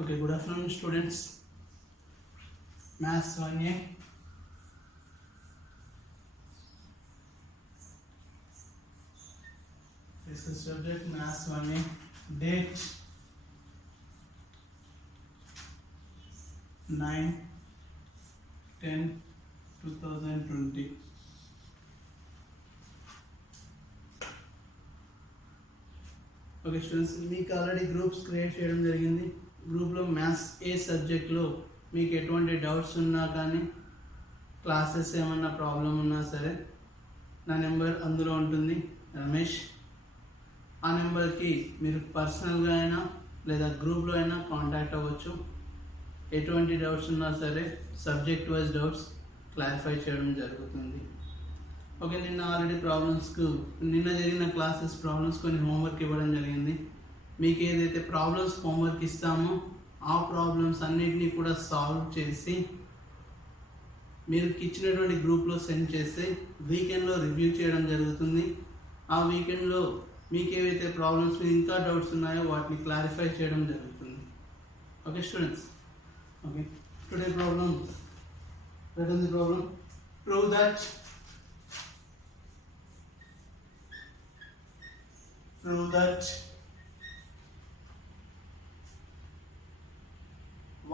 Okay, good afternoon, students. Maths 1A. This is subject Maths 1A. Date 9/10/2020. Okay students, మీకు already groups create చేయడం జరిగింది. గ్రూప్లో maths ఏ సబ్జెక్ట్లో మీకు ఎటువంటి డౌట్స్ ఉన్నా కానీ, క్లాసెస్ ఏమన్నా ప్రాబ్లం ఉన్నా సరే, నా నెంబర్ అందులో ఉంటుంది, రమేష్. ఆ నెంబర్కి మీరు పర్సనల్గా అయినా లేదా గ్రూప్లో అయినా కాంటాక్ట్ అవ్వచ్చు. ఎటువంటి డౌట్స్ ఉన్నా సరే సబ్జెక్ట్ వైజ్ డౌట్స్ క్లారిఫై చేయడం జరుగుతుంది. ఓకే, నిన్న జరిగిన క్లాసెస్ ప్రాబ్లమ్స్ కొన్ని హోంవర్క్ ఇవ్వడం జరిగింది. మీకు ఏదైతే ప్రాబ్లమ్స్ హోంవర్క్ ఇస్తామో ఆ ప్రాబ్లమ్స్ అన్నిటినీ కూడా సాల్వ్ చేసి మీరు ఇచ్చినటువంటి గ్రూప్లో సెండ్ చేస్తే వీకెండ్లో రివ్యూ చేయడం జరుగుతుంది. ఆ వీకెండ్లో మీకు ఏవైతే ప్రాబ్లమ్స్ ఇంకా డౌట్స్ ఉన్నాయో వాటిని క్లారిఫై చేయడం జరుగుతుంది. Okay students, okay, today problem, what is the problem? Prove that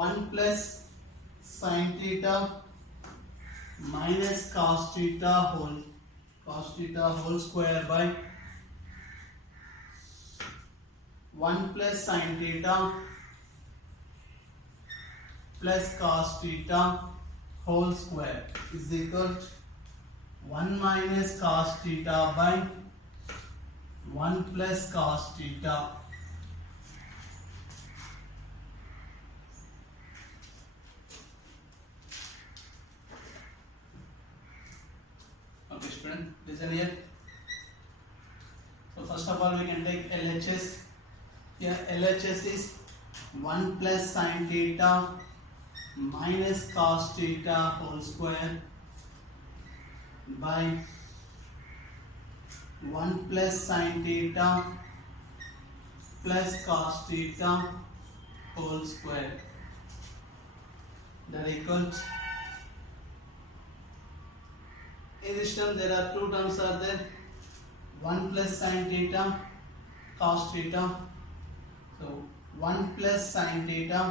1 plus sin theta minus cos theta whole square by 1 plus sin theta plus cos theta whole square is equal to 1 minus cos theta by 1 plus cos theta. Okay student, listen here. So first of all we can take LHS. Here LHS is 1 plus sin theta minus cos theta whole square by 1 plus sin theta plus cos theta whole square, that equals, in this term there are two terms are there, 1 plus sin theta cos theta. So 1 plus sin theta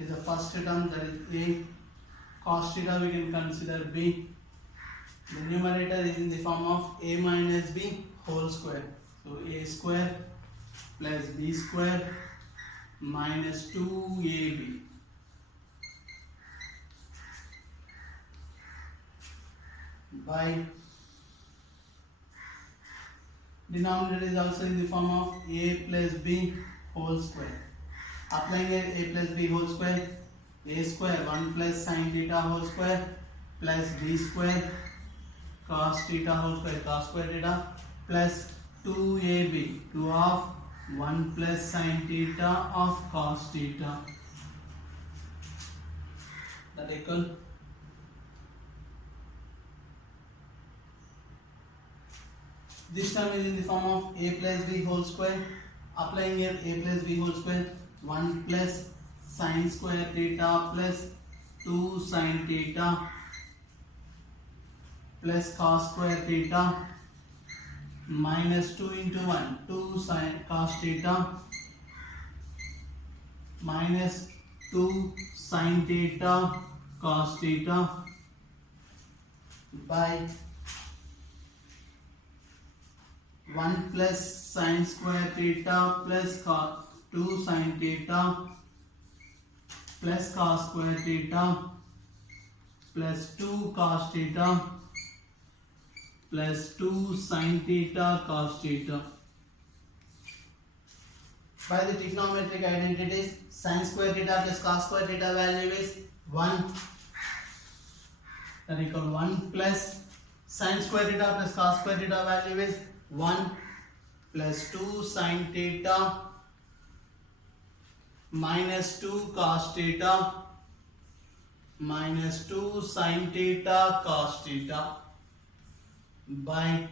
is the first term, that is A. Cos theta we can consider B. The numerator is in the form of A minus B whole square. So A square plus B square minus 2AB by, denominator is also in the form of A plus B whole square. Applying A plus B whole square, A square 1 plus sin theta whole square plus B square cos theta whole square, cos square theta plus 2AB, 2 of 1 plus sin theta of cos theta, that equal, this term is in the form of A plus B whole square. Applying here A plus B whole square, 1 plus sin square theta plus 2 sin theta plus cos square theta minus 2 into 1, 2 sin cos theta minus 2 sin theta cos theta by 1 plus sin square theta plus 2 sin theta plus cos square theta plus 2 cos theta plus 2 sin theta cos theta. By the trigonometric identities, sin square theta plus cos square theta value is 1, that equal 1 plus sin square theta plus cos square theta value is 1 plus 2 sin theta minus 2 cos theta minus 2 sin theta cos theta by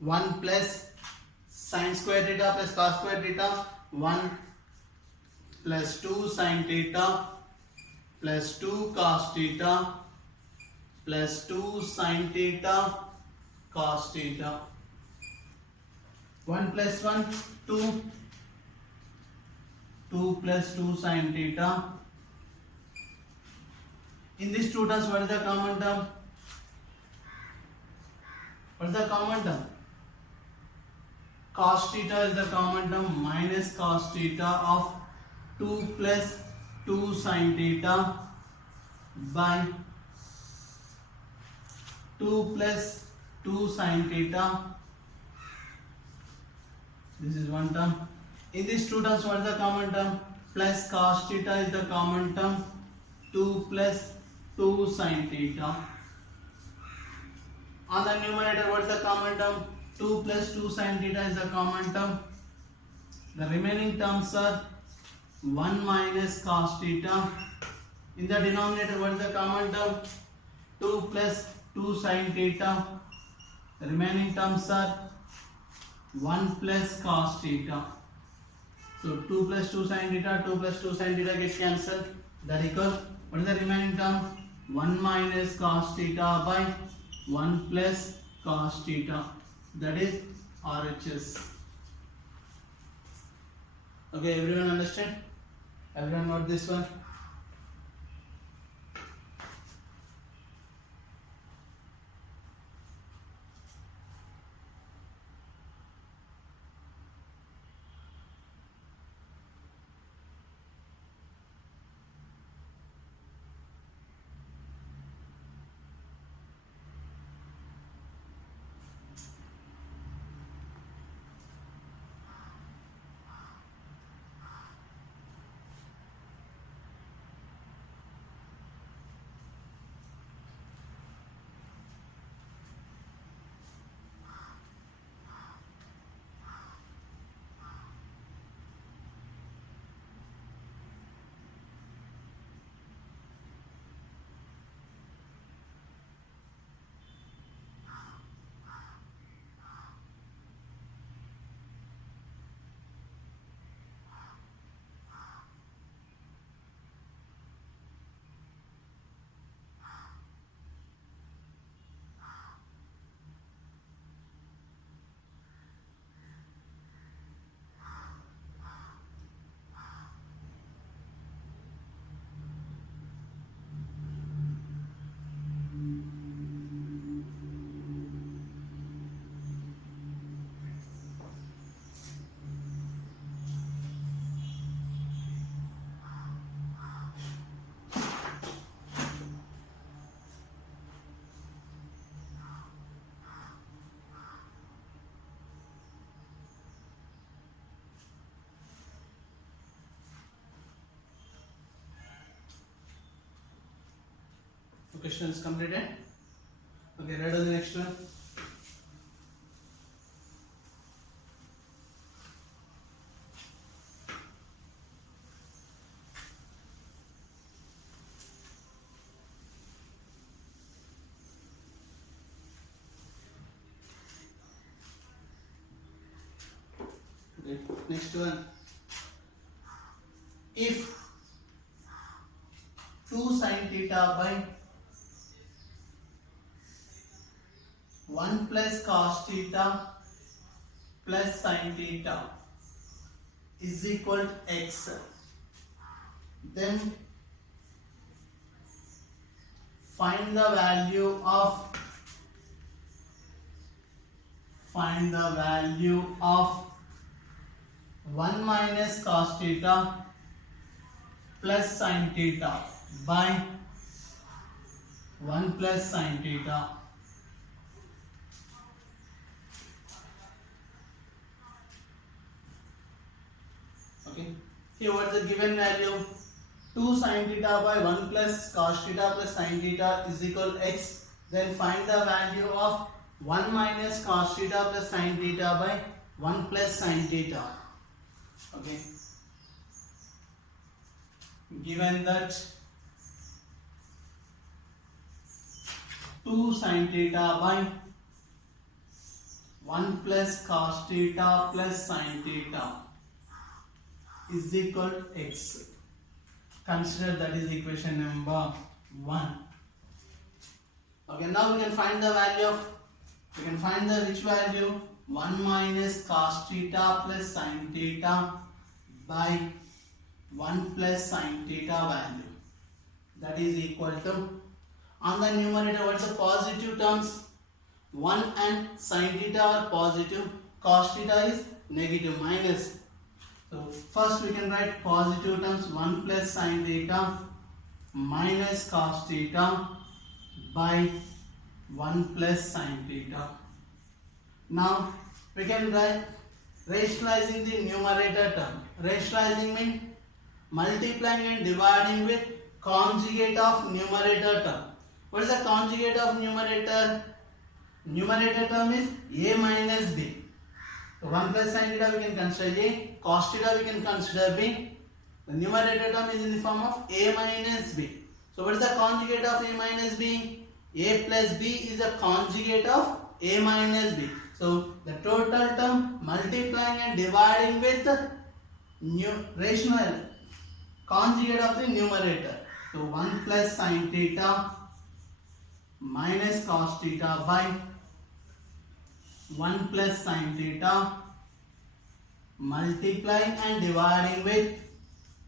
1 plus sin square theta plus cos square theta 1 plus 2 sin theta plus 2 cos theta plus 2 sin theta cos theta 1 plus 1 2 2 plus 2 sin theta. In these two terms, what is the common term? What is the common term? Cos theta is the common term, minus cos theta of 2 plus 2 sin theta by 2 plus 2 sin theta. This is one term. In these two terms, what is the common term? Plus cos theta is the common term, 2 plus 2 sin theta. On the numerator, what is the common term? 2 plus 2 sin theta is the common term. The remaining terms are 1 minus cos theta. In the denominator, what is the common term? 2 plus 2 sin theta. The remaining terms are 1 plus cos theta. So 2 plus 2 sin theta, 2 plus 2 sin theta get cancelled. That equals, what is the remaining term? 1 minus cos theta by 1 plus cos theta. That is RHS. Okay, everyone understand? Everyone note this one? Question is completed. Okay, read on the next one. Okay, next one. If 2 sin theta by 1 plus cos theta plus sin theta is equal to x, then find the value of 1 minus cos theta plus sin theta by 1 plus sin theta. Okay. Here what is the given value? 2 sin theta by 1 plus cos theta plus sin theta is equal to x. Then find the value of 1 minus cos theta plus sin theta by 1 plus sin theta. Okay. given that 2 sin theta by 1 plus cos theta plus sin theta is equal to x. Consider that is equation number 1. Okay, now we can find the value of, we can find the which value, 1 minus cos theta plus sin theta by 1 plus sin theta value, that is equal to, on the numerator what is the positive terms, 1 and sin theta are positive, cos theta is negative, minus. So first we can write positive terms, 1 plus sin theta minus cos theta by 1 plus sin theta. Now we can write rationalizing the numerator term. Rationalizing means multiplying and dividing with conjugate of numerator term. What is the conjugate of numerator? Numerator term is a minus b. So 1 plus sin theta we can consider a, cos theta we can consider b. The numerator term is in the form of a minus b. So what is the conjugate of a minus b? A plus b is a conjugate of a minus b. So the total term multiplying and dividing with the rational conjugate of the numerator. So 1 plus sin theta minus cos theta by 1 plus sin theta multiplying and dividing with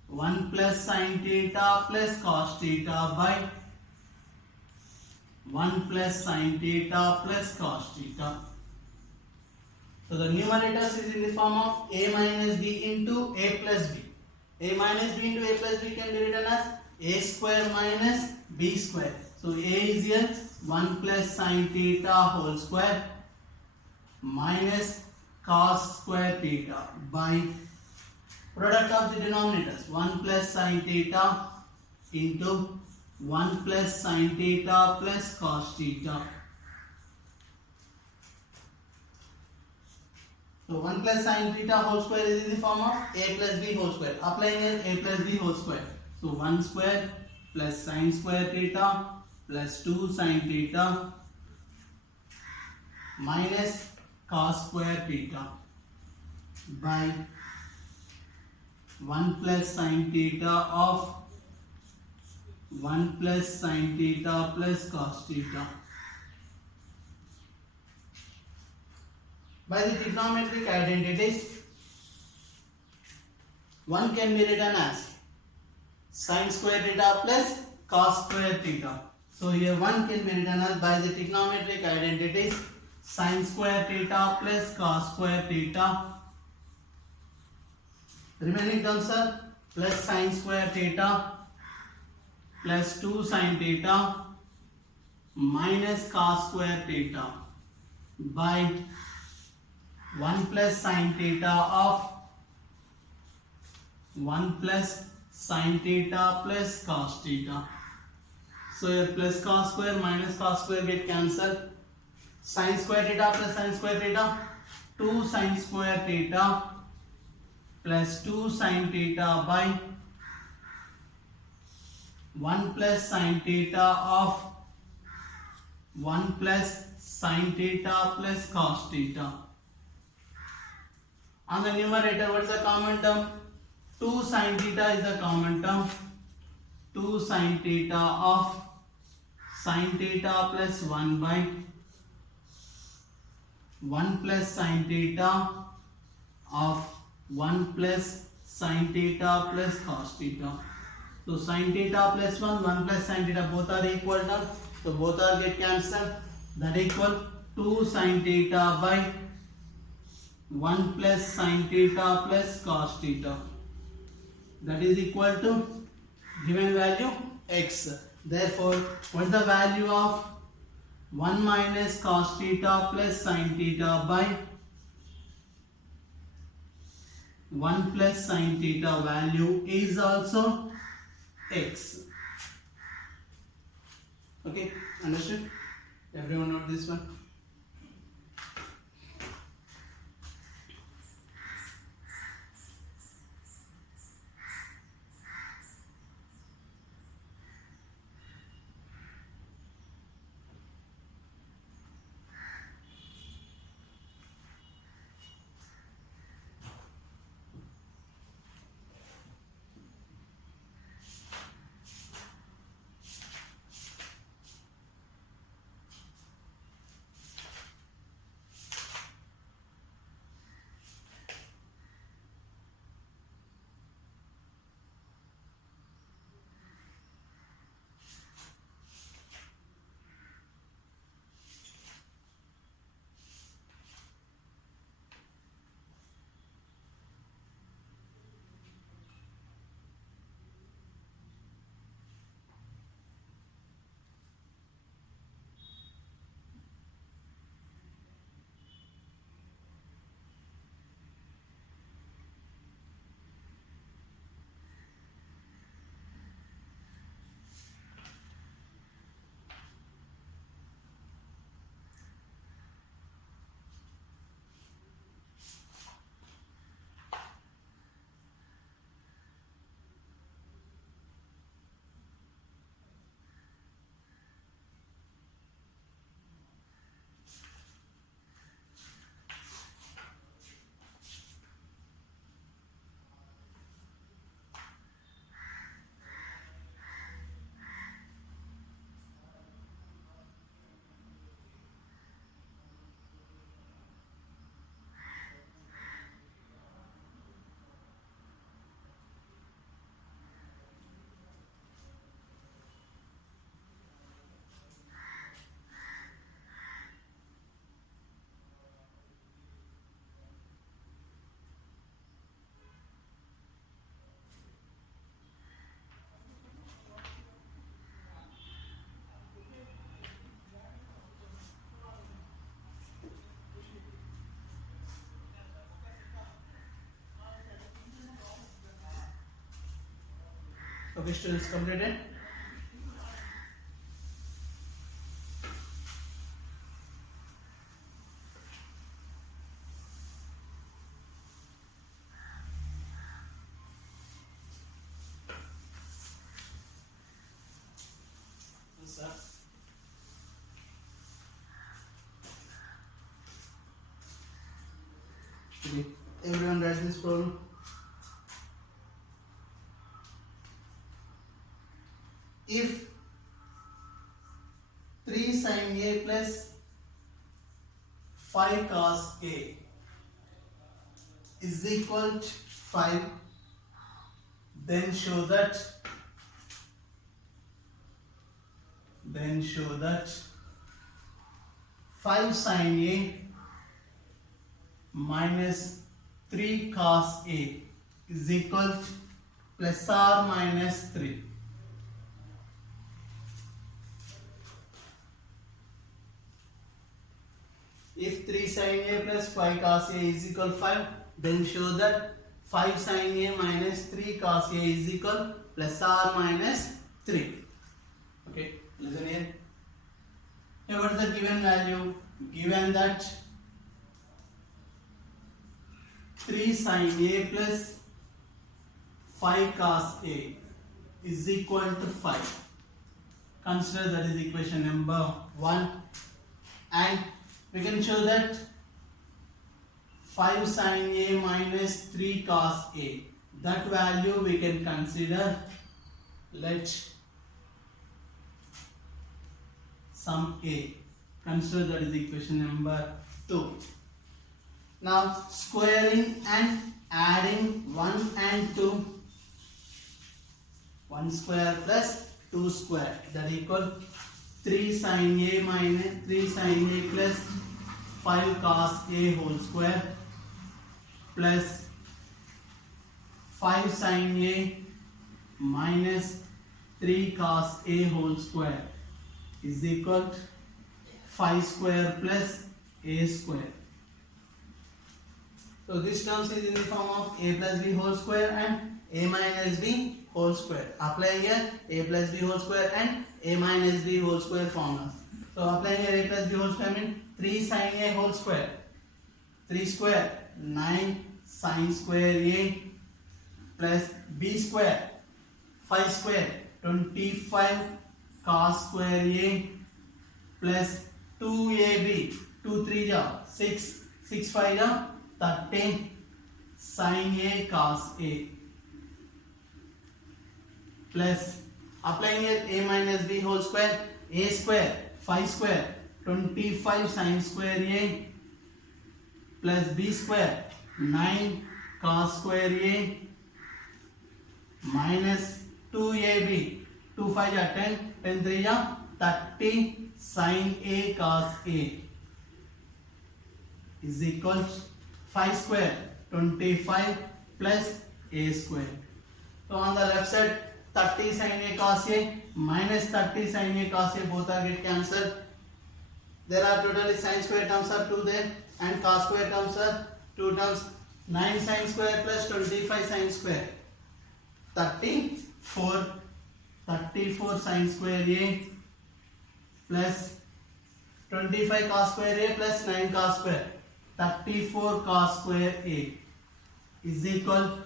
1 plus sin theta plus cos theta by 1 plus sin theta plus cos theta. So the numerator is in the form of a minus b into a plus b. A minus b into a plus b can be written as a square minus b square. So a is here 1 plus sin theta whole square minus cos square theta by product of the denominators, 1 plus sin theta into 1 plus sin theta plus cos theta. So 1 plus sin theta whole square is in the form of a plus b whole square. Applying as a plus b whole square. So 1 square plus sin square theta plus 2 sin theta minus cos square theta by 1 plus sin theta of 1 plus sin theta plus cos theta. By the trigonometric identities, one can be written as sin square theta plus cos square theta. So here one can be written as, by the trigonometric identities, sin square theta plus cos square theta. Remaining terms are plus sin square theta plus 2 sin theta minus cos square theta by 1 plus sin theta of 1 plus sin theta plus cos theta. So here plus cos square minus cos square get cancelled. Sin square theta plus sin square theta, 2 sin square theta plus 2 sin theta by 1 plus sin theta of 1 plus sin theta plus cos theta. On the numerator, what is the common term? 2 sin theta is the common term. 2 sin theta of sin theta plus 1 by 1 plus sin theta of 1 plus sin theta plus cos theta. So sin theta plus 1, 1 plus sin theta, both are equal terms. So both are get cancelled. That equal 2 sin theta by 1 plus sin theta plus cos theta. That is equal to given value x. Therefore, what is the value of 1 minus cos theta plus sin theta by 1 plus sin theta value is also x. Okay, understood? Everyone note this one? Okay, students, completed. Yes, sir. Okay. Everyone write this problem. If 3 sin A plus 5 cos A is equal to 5, then show that 5 sin A minus 3 cos A is equal to plus or minus 3. If 3 sin A plus 5 cos A is equal to 5, then show that 5 sin A minus 3 cos A is equal plus or minus 3. Okay, listen here. Here what is the given value? Given that 3 sin A plus 5 cos A is equal to 5. Consider that is equation number 1, and we can show that 5 sin A minus 3 cos A, that value we can consider. Let sum A. Consider that is equation number 2. Now squaring and adding 1 and 2, 1 square plus 2 square, that equal 3 sin A minus 3 sin A plus 5 cos A whole square plus 5 sin A minus 3 cos A whole square is equal to 5 square plus A square. So this terms is in the form of A plus B whole square and A minus B whole square. Applying here A plus B whole square and A minus B whole square formulas. So applying here A plus B whole square means 3 sin A whole square. 3 square 9 sin square A plus B square 5 square 25 cos square A plus 2AB 2 3 ja 6 6 5 ja 13 sin A cos A plus applying here A minus B whole square, A square 5 square 25 sin square A plus B square 9 cos square A minus 2AB 2 5 ja 10 10 3 ja 30 sin A cos A is equal to 5 square 25 plus A square. So on the left side 30 sin A cos A minus 30 sin A cos A, both are get cancelled. There are totally sin square terms are 2 there and cos square terms are 2 terms. 9 sin square plus 25 sin square 34 sin square A plus 25 cos square A plus 9 cos square 34 cos square A is equal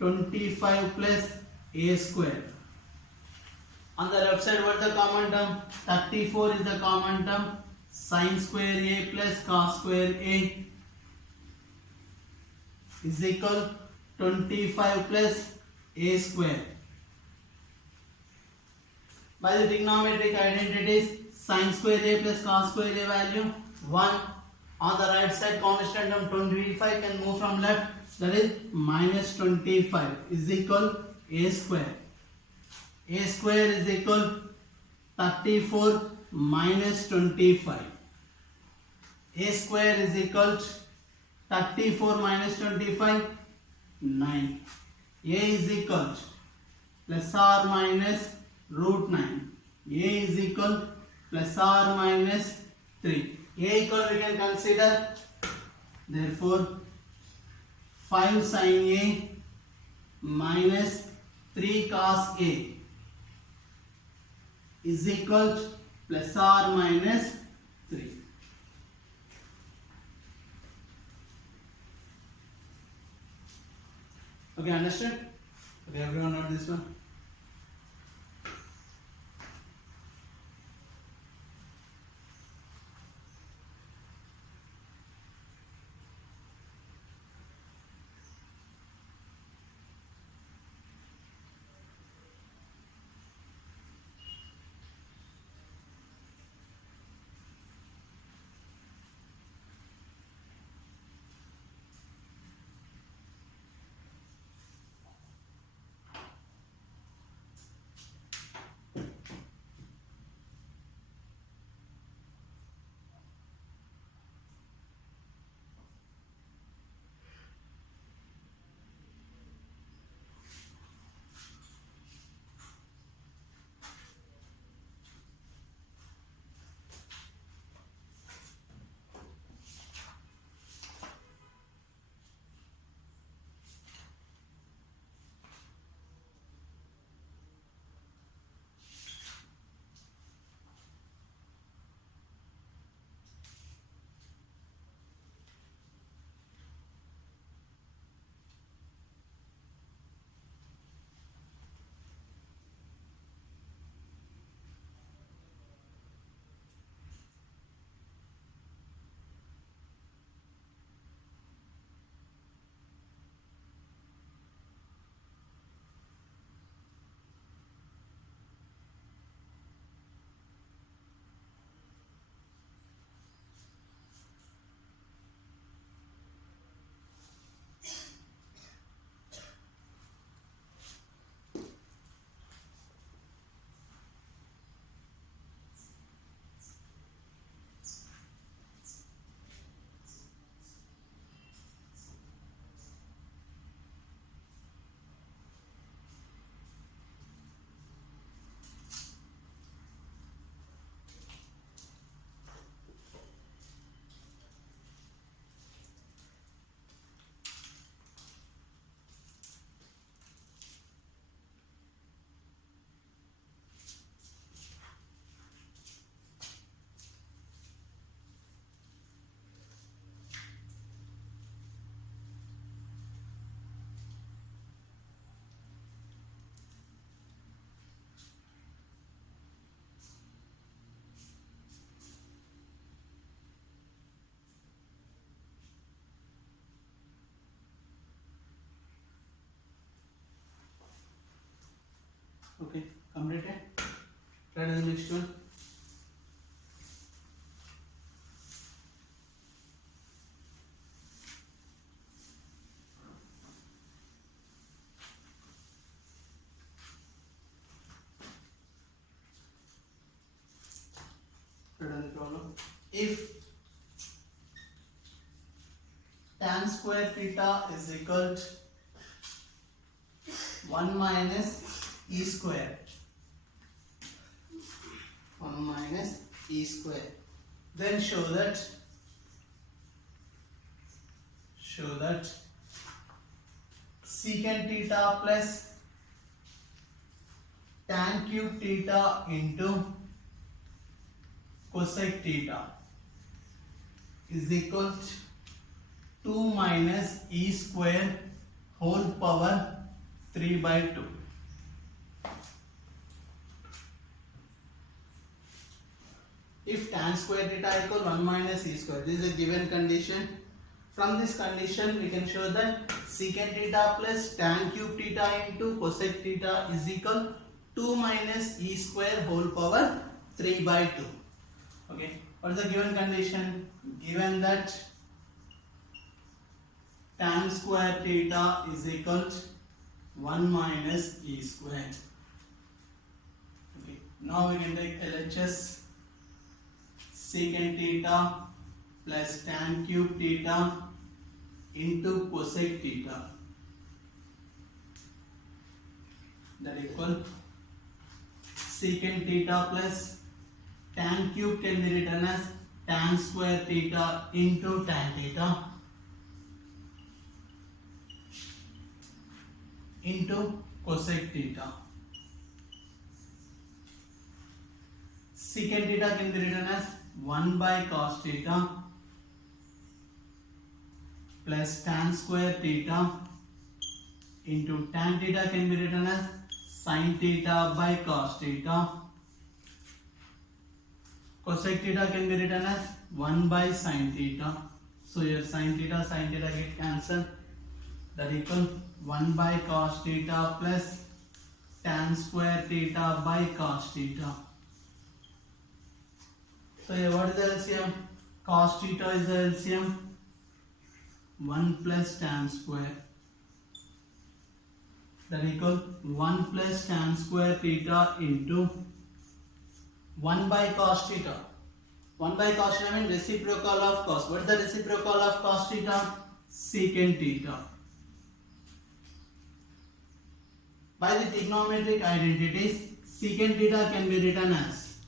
25 plus A square. On the left side what is the common term? 34 is the common term. Sin square A plus cos square A is equal 25 plus A square. By the trigonometric identities, sin square A plus cos square A value 1. On the right side constant term 25 can move from left, that is minus 25 is equal A square. A square is equal 34 minus 25. A square is equal to 34 minus 25 9. A is equal to plus or minus root 9. A is equal plus or minus 3. A equal we can consider, therefore 5 sin A minus 3 cos A is equal to plus or minus 3. Okay, understand? Okay, everyone note this one. Okay, completed. Try the next one. Try the problem. If tan square theta is equal to 1 minus e square, 1 minus e square, then show that secant theta plus tan cube theta into cosec theta is equal to 2 minus e square whole power 3 by 2. If tan square theta equal 1 minus e square, this is a given condition. From this condition, we can show that secant theta plus tan cube theta into cosec theta is equal 2 minus e square whole power 3 by 2. Okay, what is the given condition? Given that tan square theta is equal to 1 minus e square. Okay, now we can take LHS. Secant theta plus tan cube theta into cosec theta, that equal secant theta plus tan cube can be written as tan square theta into tan theta into cosec theta. Secant theta can be written as 1 by cos theta plus tan square theta into tan theta can be written as sin theta by cos theta. Cosec theta can be written as 1 by sin theta. So here sin theta get cancelled. That equal 1 by cos theta plus tan square theta by cos theta. So here what is the LCM? Cos theta is the LCM. 1 plus tan square. That equal 1 plus tan square theta into 1 by cos theta. 1 by cos theta means reciprocal of cos. What is the reciprocal of cos theta? Secant theta. By the trigonometric identities, secant theta can be written as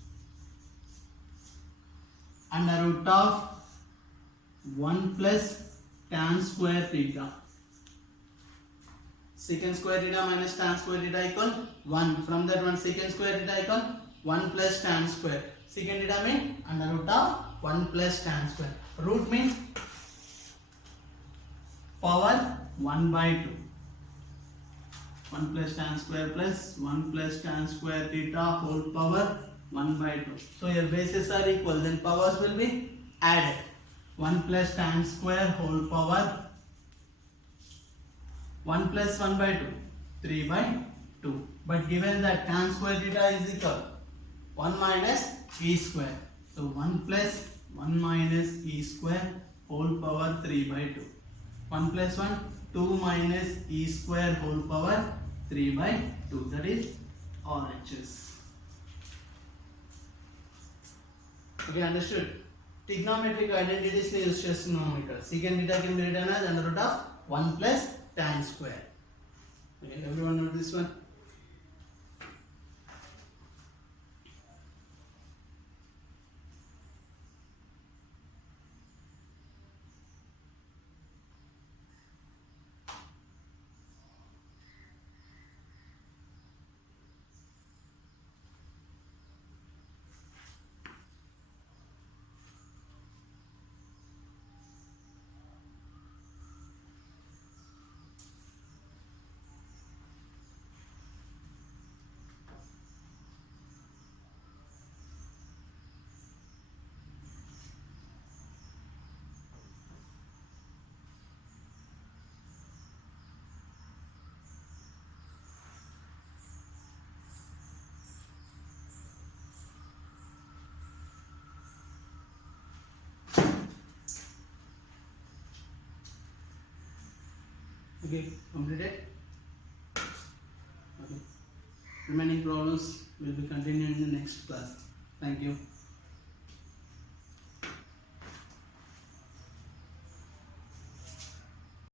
under root of 1 plus tan square theta. Secant square theta minus tan square theta equal 1. From that one, secant square theta equal 1 plus tan square. Secant theta means under root of 1 plus tan square. Root means power 1 by 2. 1 plus tan square plus 1 plus tan square theta whole power 1 by 2. So your bases are equal, then powers will be added. 1 plus tan square whole power 1 plus 1 by 2, 3 by 2. But given that tan square theta is equal 1 minus e square. So 1 plus 1 minus e square whole power 3 by 2. 1 plus 1, 2 minus e square whole power 3 by 2. That is RHS. Okay, understood? Trigonometric identities ne use chestunnam ikkada. Secant theta can be written as under root of 1 plus tan square. Okay, everyone know this one? Okay, completed. Okay. Remaining problems will be continued in the next class. Thank you.